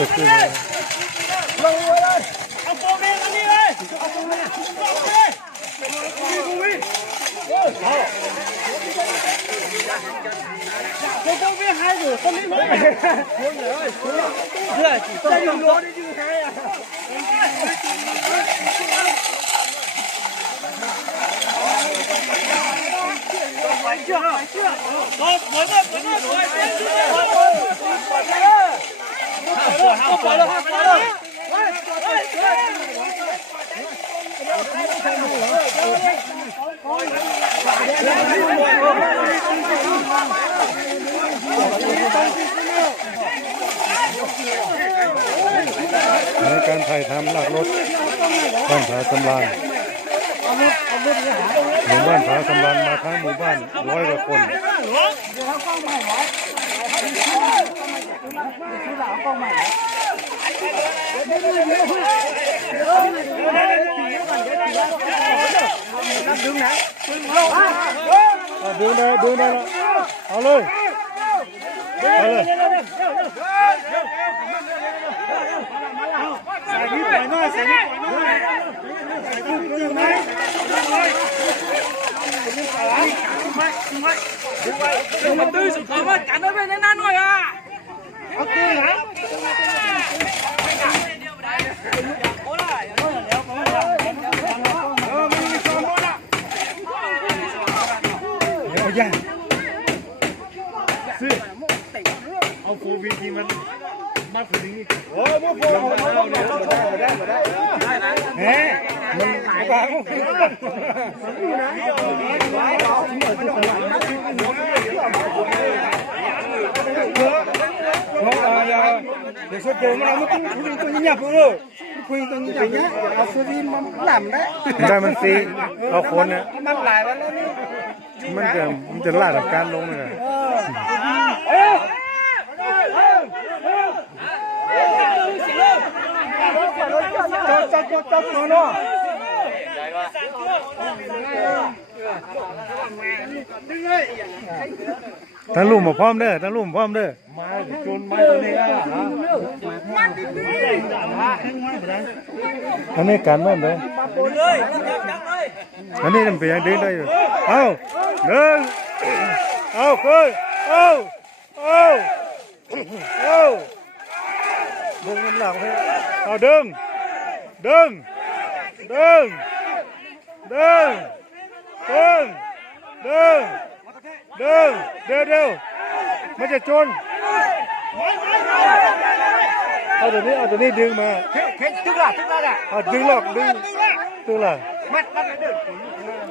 อคือเอาโฟมเองอันนี้เลยเอาโฟมเองเอา ในการถ่ายทำลากรถบ้านผาสำรานหมู่บ้านผาสำรานมาทั้งหมู่บ้านร้อยกว่าคน เอาดึงได้ดึงได้แล้วเอาเลยเอาเลย ใส่นี่ปล่อยหน่อยใส่นี่ปล่อยหน่อยใส่ตู้คือไหม มันตื้อสุดเขาว่ากันได้ไปนานๆหน่อยอะเอาคืนนะเออมันมีสองคนอะเดี๋ยวย่าซื้อเอาฟูวิธีมันมากกว่านี้โอ้โหโอ้โหโอ้โหได้ได้ได้ได้ได้แหมมันบางน้ เดี๋ยวสุดโดมันเอามาตุ้งตุ้งตุ้งยับเลยคุยตุ้งยับเนี้ยเอาฟูวิมันหล่ำได้ได้มันซีเอาคนเนี่ยมันหลายวันแล้วนี่มันจะมันจะลาดกับการลงเลยไงตั้งลุ่มมาพร้อมเด้อทั้งลุ่มพร้อมเด้อ มาจนมาตัวนี้อะ อันนี้การแม่นเลยอันนี้มันเป็นยังดึงได้อยู่เอาเดินเอาคุยเอาเอาเอาดึงมันหลังให้เอาดึงดึงดึงดึงดึงดึงดึงเดี๋ยวเดี๋ยวมันจะจน เอาตัวนี้เอาตัวนี้ดึงมาเข็นตึกละตึกละอะเอาดึงหรอกดึงตัวละมัดมัดเดิน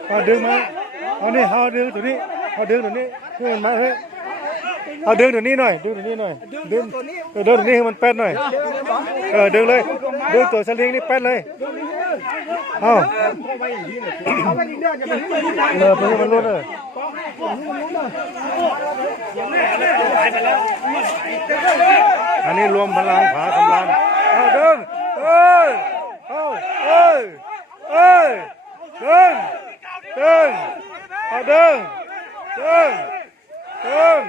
เอาดึงมาเอานี่เอาดึงตัวนี้เอาดึงตัวนี้ให้มันมาเฮ้ยเอาดึงตัวนี้หน่อยดึงตัวนี้หน่อยดึงเออดึงตัวนี้ให้มันแป๊ดหน่อยเออดึงเลยดึงตัวสลิงนี่แป๊ดเลย เอาเอาไปเดินอย่าไปเรื่อมันรุดเลยอันนี้รวมพลังผาสำรานเอาดึงเอ้ยเอาเอ้ยเอ้ยดึงดึงเอาดึงดึงดึง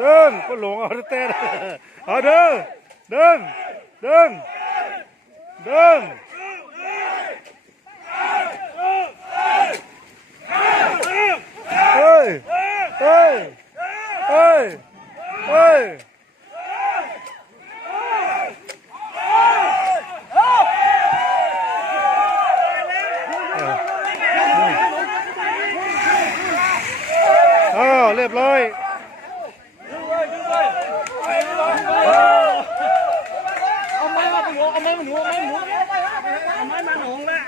ดึงก็หลงเอาเต้นเอาดึงดึงดึงดึงเฮ้ย เฮ้ยเฮ้ยเฮ้ย อ้าวเรียบร้อย เอาไม้มาหนูเอาไม้มาหนูเอาไม้หนูเอาไม้มาหนูละ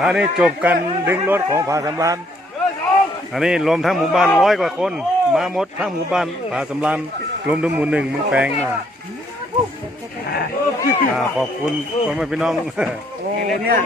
อันนี้จบกันดึงรถของผาสำรานอันนี้รวมทั้งหมู่บ้านร้อยกว่าคน มาหมดทั้งหมู่บ้านผาสำรานรวมถึงหมู่หนึ่งเมึงแปลงนะอ่าขอบคุณพ่อแม่พี่น้องเนี่ย